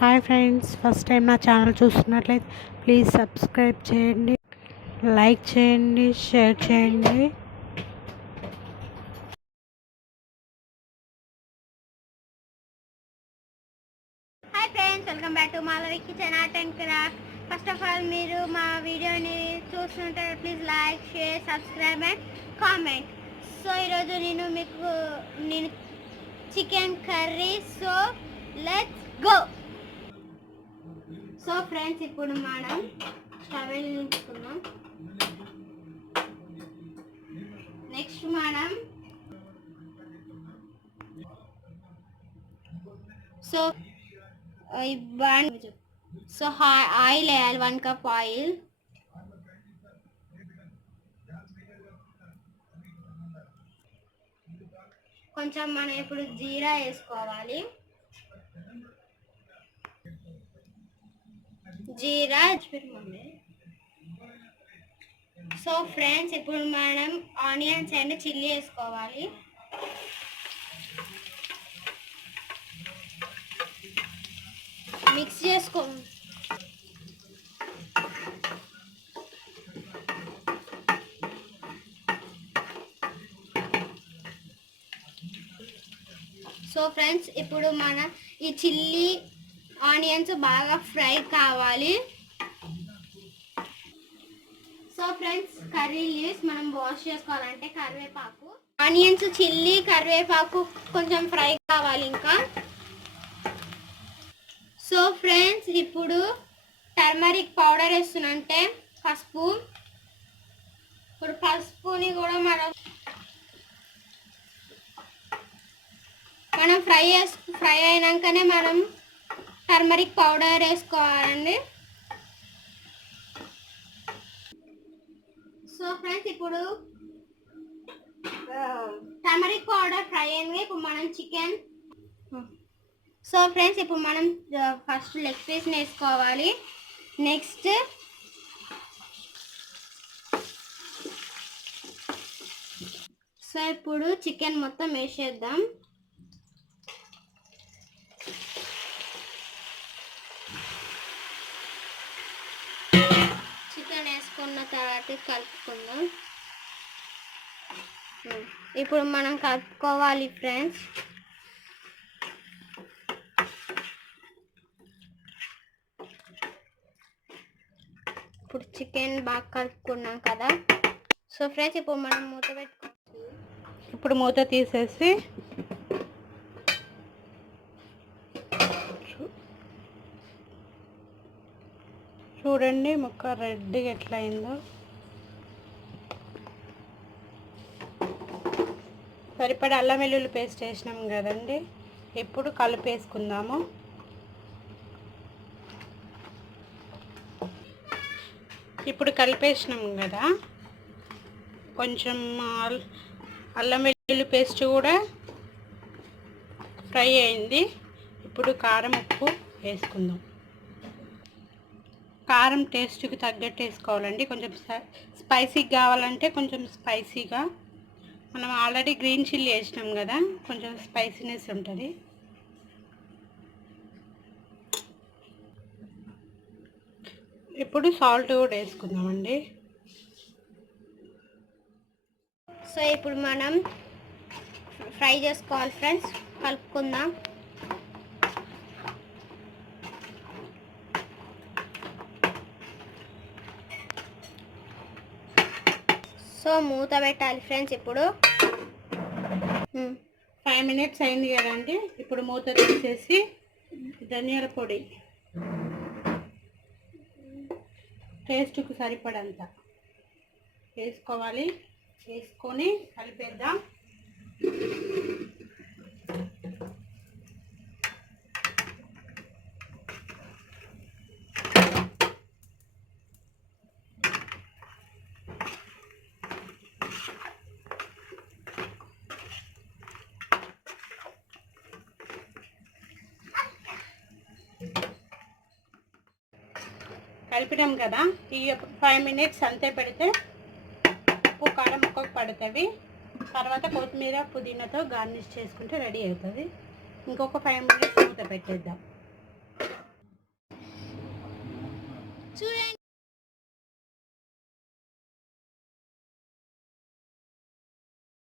Hi friends, first time నా channel చూస్తున్నట్లయితే please subscribe చేయండి, లైక్ చేయండి, షేర్ చేయండి. Hi friends, welcome back to Malvi kitchen art and craft. First of all మీరు మా వీడియోని చూస్తుంటే please like, share, subscribe and comment. So ఈరోజు నేను chicken curry. So let's go. So friends, ఇప్పుడు మనం స్టవ్ వెలిగించుకుందాం. నెక్స్ట్ మనం ఆయిల్ వేయాలి, 1 కప్ ఆయిల్. కొంచెం మనం ఇప్పుడు జీరా వేసుకోవాలి. సో ఫ్రెండ్స్, ఇప్పుడు మనం ఆనియన్స్ అండ్ చిల్లీ వేసుకోవాలి. మిక్స్ చేసుకో. సో ఫ్రెండ్స్, ఇప్పుడు మన ఈ చిల్లీ ఆనియన్స్ బాగా ఫ్రై కావాలి. సో ఫ్రెండ్స్, కర్రీ లీవ్స్ మనం వాష్ చేసుకోవాలంటే కరివేపాకు, ఆనియన్స్, చిల్లీ, కరివేపాకు కొంచెం ఫ్రై కావాలి ఇంకా. సో ఫ్రెండ్స్, ఇప్పుడు టర్మరిక్ పౌడర్ వేస్తున్నంటే పసుపు. ఇప్పుడు పసుపుని కూడా మనం ఫ్రై అయినాకనే మనం టర్మరిక్ పౌడర్ వేసుకోవాలండి. సో ఫ్రెండ్స్, ఇప్పుడు టర్మరిక్ పౌడర్ ఫ్రై అయింది. ఇప్పుడు మనం చికెన్. సో ఫ్రెండ్స్, ఇప్పుడు మనం ఫస్ట్ లెగ్ పీస్ని వేసుకోవాలి. నెక్స్ట్ సో ఇప్పుడు చికెన్ మొత్తం వేసేద్దాం. చికెన్ వేసుకున్న తర్వాత కలుపుకుందాం. ఇప్పుడు మనం కలుపుకోవాలి ఫ్రెండ్స్. ఇప్పుడు చికెన్ బాగా కలుపుకున్నాం కదా. సో ఫ్రెండ్స్, ఇప్పుడు మనం మూత పెట్టుకోవాలి. ఇప్పుడు మూత తీసేసి చూడండి ముక్క రెడ్గా ఎట్లా అయిందో. సరిపడా అల్లం వెల్లుల్లి పేస్ట్ వేసినాం కదండి. ఇప్పుడు కలిపేసుకుందాము. ఇప్పుడు కలిపేసినాం కదా, కొంచెం అల్లం వెల్లుల్లి పేస్ట్ కూడా ఫ్రై అయింది. ఇప్పుడు కారం, ఉప్పు వేసుకుందాం. కారం టేస్ట్కి తగ్గట్టు వేసుకోవాలండి. కొంచెం స్పైసీగా కావాలంటే కొంచెం స్పైసీగా. మనం ఆల్రెడీ గ్రీన్ చిల్లీ వేసినాం కదా, కొంచెం స్పైసీనెస్ ఉంటుంది. ఇప్పుడు సాల్ట్ కూడా వేసుకుందామండి. సో ఇప్పుడు మనం ఫ్రై చేసుకోవాలి ఫ్రెండ్స్. కలుపుకుందాం. సో మూత పెట్టాలి ఫ్రెండ్స్. ఇప్పుడు 5 మినిట్స్ అయింది కదండి. ఇప్పుడు మూత తీసేసి ధనియాల పొడి టేస్ట్కి సరిపడంత వేసుకోవాలి. వేసుకొని కలిపేద్దాం. కలిపినాం కదా, ఈ 5 మినిట్స్ అంతే పెడితే ఉప్పు కారం ముక్కకు పడుతుంది. తర్వాత కొత్తిమీర పుదీనాతో గార్నిష్ చేసుకుంటే రెడీ అవుతుంది. ఇంకొక 5 మినిట్స్ మూత పెట్టేద్దాం.